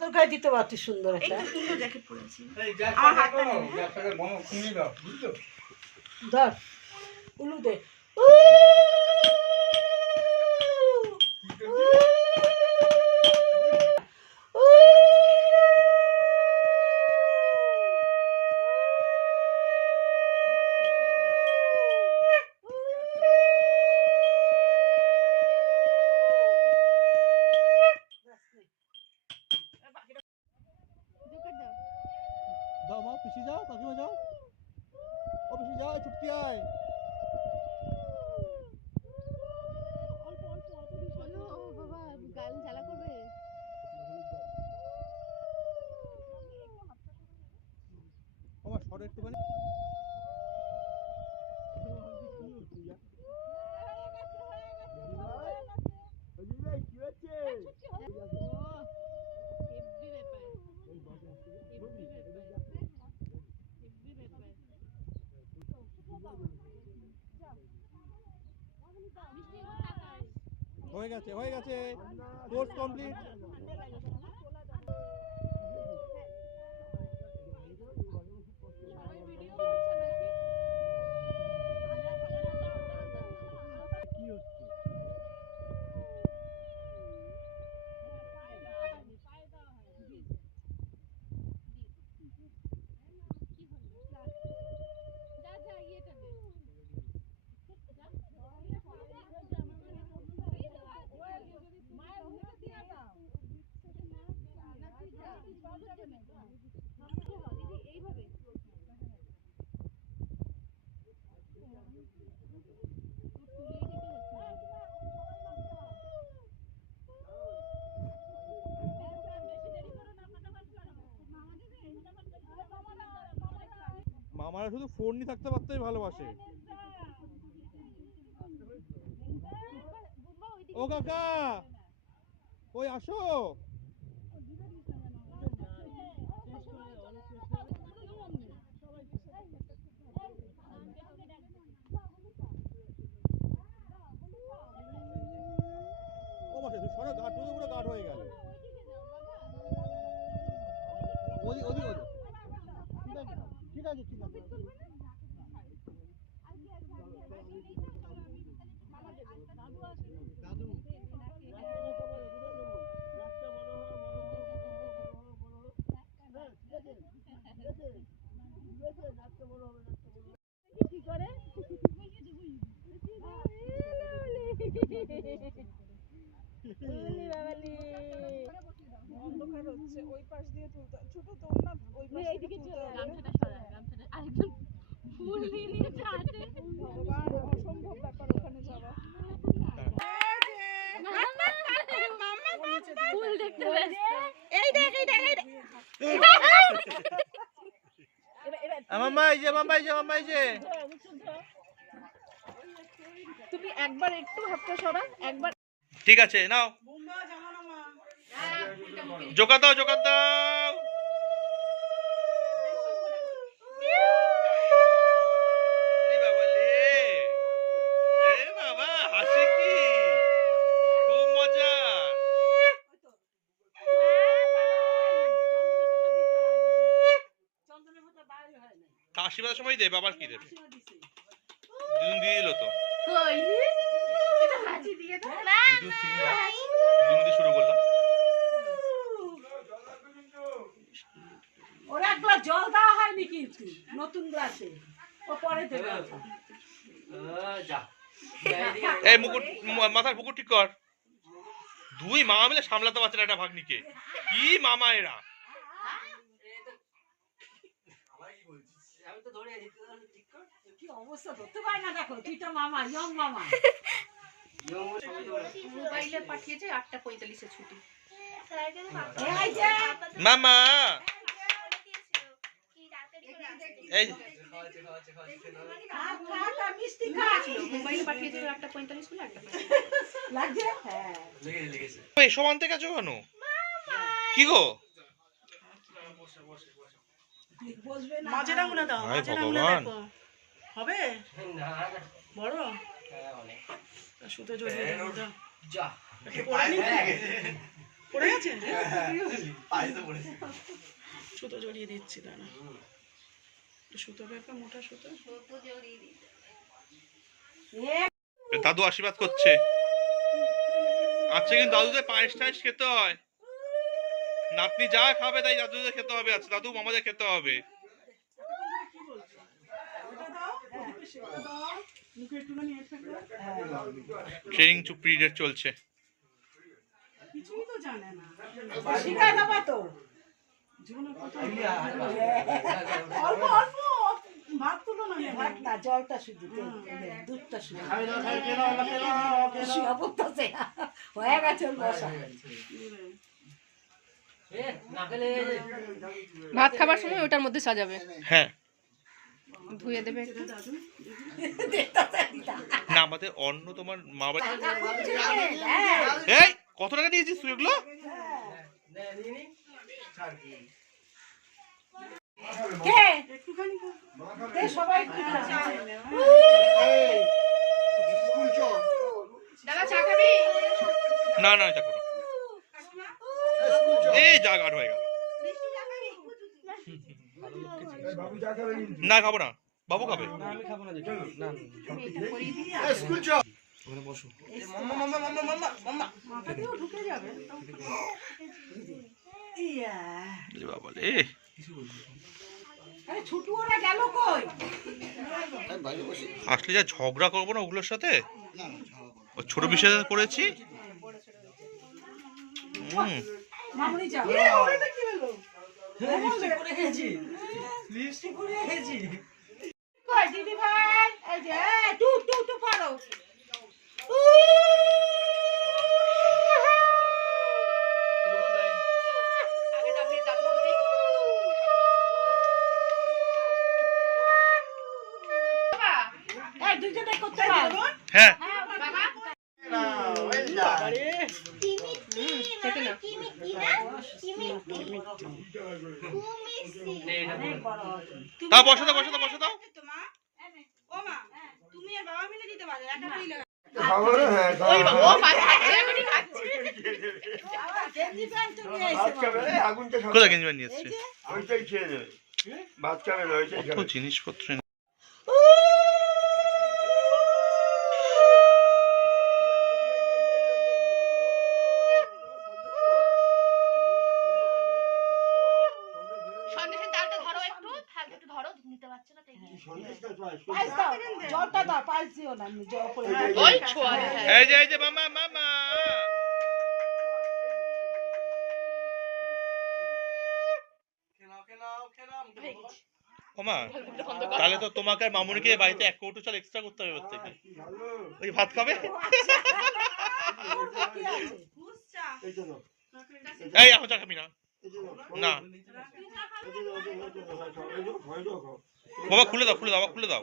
তোর গায়ে দিতে পারতিস সুন্দর এই একটা তো সুন্দর জ্যাকেট পরেছি। আমার হাতটা দাও, বুঝছ? ধর উলু দে হয়ে গেছে হয়ে গেছে। কোর্স কমপ্লিট কি হচ্ছে মামারা শুধু ফোন নিয়ে থাকতে পারতেই ভালোবাসে। ও কাকা ওই আসো ও মাসে তুই সরে গাঢ় পুরো পুরো গাঢ় হয়ে গেল ওদি ওদি ওদি ঠিক আছে ঠিক আছে ঠিক আছে দাদু অন্ধকার হচ্ছে ওই পাশ দিয়ে তুলতে ছোট তো না ওই পাশ থেকে তুলতে হবে ভগবান অসম্ভব ব্যাপার ওখানে যাওয়া মামা এই যে মামা এই যে মামা এই যে তুমি একবার একটু হাতটা সরা একবার ঠিক আছে নাও। জোকা দাও জোকা দাও এ বাবা লে। এ বাবা, হাসি কি? খুব মজা। তা আশীর্বাদের সময় দে বাবার কি দেবে? দুদিন দিয়ে দিল তো। শুরু করলাম। ওরা এক গ্লাস জল দেওয়া হয়নি কিন্তু নতুন গ্লাসে ও পরে দেবে এই মুকুট মাথার মুকুট ঠিক কর। দুই মামা মিলে সামলাতে পারছে না একটা ভাগ্নিকে। কি মামা এরা? অবস্থা ধরতে পারি না দেখো দুইটা মামা ইয়ং মামা। মোবাইলে পাঠিয়েছে আটটা পঁয়তাল্লিশে ছুটি। মামা! এই। হ্যাঁ। এই সমান থেকে আছো কেন? কি গো? বসবে না। দাও আঙুলে ভগবান। দেখো। হবে? বড়? সুতো জড়িয়ে দেবো দাও একটু পরে নি? পড়ে গেছে? সুতো জড়িয়ে দিচ্ছি দাঁড়া। সুতো মোটা সুতো। দাদু আশীর্বাদ করছে। আচ্ছা কিন্তু দাদুদের পায়েস টায়েস খেতে হয়। নাতনি যা খাবে তাই দাদুদের খেতে হবে। আচ্ছা দাদু মামাদের খেতে হবে মুখে একটুখানি এ থাকলে ট্রেনিং চুপ পিরিয়ড চলছে। কিছুই তো জানে না। দেবো তো। অল্প অল্প। ভাত তুলো না ভাত না জলটা শুধু দুধটা শুধু হয়ে গেছে বসা। ভাত খাবার সময় ওটার মধ্যে সাজাবে। হ্যাঁ। ধুয়ে দেবে না আমাদের অন্য তোমার মা বাবা হ্যাঁ। হ্যাঁ। এই কত টাকা নিয়েছিস তুই এগুলো? হ্যাঁ। না না এটা করো এই জাগার হয়ে গেল। না খাব না। বাবু খাবে। আসলে যা ঝগড়া করব না ওগুলোর সাথে? ছোট বিষয় করেছি? হুম। লিপস্টিক পরে এসেছি। কই দিদি ভাই? এই যে টু টু টু পড়ো। দুজনে কোথায় যাব হ্যাঁ।, হ্যাঁ।, হ্যাঁ বাবা। কিমিত কিনা কিমিত কিনা কিমিত তা বসে দাও বসে দাও বসে দাও না? হ্যাঁ, খাব। ওই বাবা ও ভাত খাচ্ছে এখনই খাচ্ছে আবার গেঞ্জি প্যান্ট তো নিয়ে ভাত এসে খাবে? এই আগুনটা খাবে। কোথায় গেঞ্জি নিয়ে এসছে ওইটাই খেয়ে নেবে। ভাত খাবে না, ওইটাই কত খাবে। জিনিসপত্র সন্দেশের ডালটা ধরো একটু থাক একটু ধরো নিতে পারছে না পাইস দাও জলটা দাও পাইস দিও না আমি জল করে এই যে, ওই ছোঁয়া হ্যাঁ এই যে এই যে মামা মামা। ওমা তাহলে তো তোমাকে আর মামুনিকে বাড়িতে এক কৌটো চাল এক্সট্রা করতে হবে ওর থেকে। ওই ভাত খাবে? এই যে নাও, এই এখন চা খাবি না। বাবা খুলে দাও খুলে দাও বাবা খুলে দাও।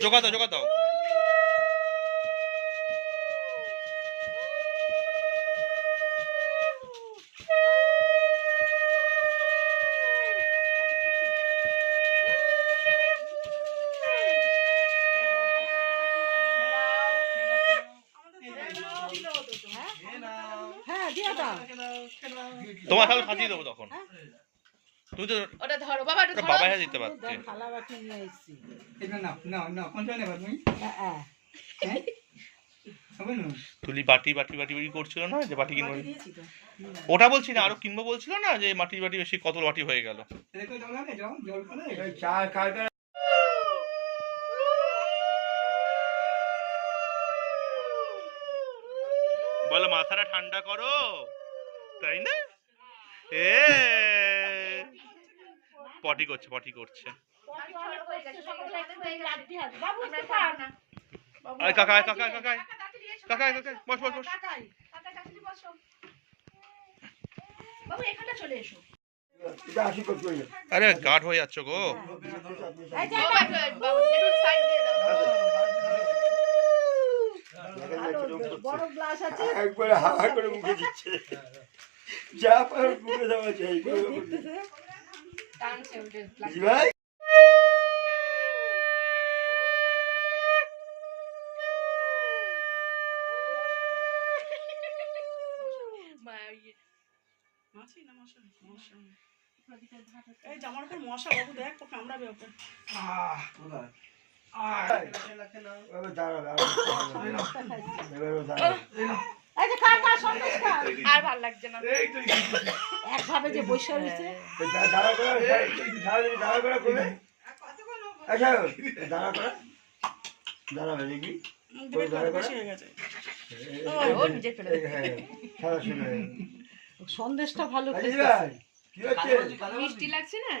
জোগা দাও জোগা দাও। তোমার তাহলে সাজিয়ে দেবো তখন। তুমি তো ওটা ধরো বাবা ওটা ওটা ধরো। বাবাই দিতে পারতে থালা বাটি নিয়ে এসেছি না, না, না, কোনটা নেবে তুমি? হ্যাঁ হ্যাঁ। তুলি বাটি বাটি বাটি বাটি করছিল না? যে বাটি কিনবো। ওটা বলছি না আরও কিনবো বলছিল না যে মাটির বাটি বেশি কত বাটি হয়ে গেল? এই চা বলো মাথাটা ঠান্ডা করো। তাই না? এ। পটি করছে পটি করছে। কাকায় কাকায় কাকায় বস আরে গাঢ় হয়ে যাচ্ছ গো। একবারে হাওয়া করে মুখে দিচ্ছে। যা পারে মুখে দেওয়া যায় এইগুলো করছে। দেখতেছে টানছে ওটা বুঝলি ভাই। মশা? মশা। এই জামার উপর মশা বাবু দেখ তো কামড়াবে ওকে। আচ্ছা, হয়ে হ্যাঁ। সন্দেশটা ভালো আচ্ছা, মিষ্টি লাগছে না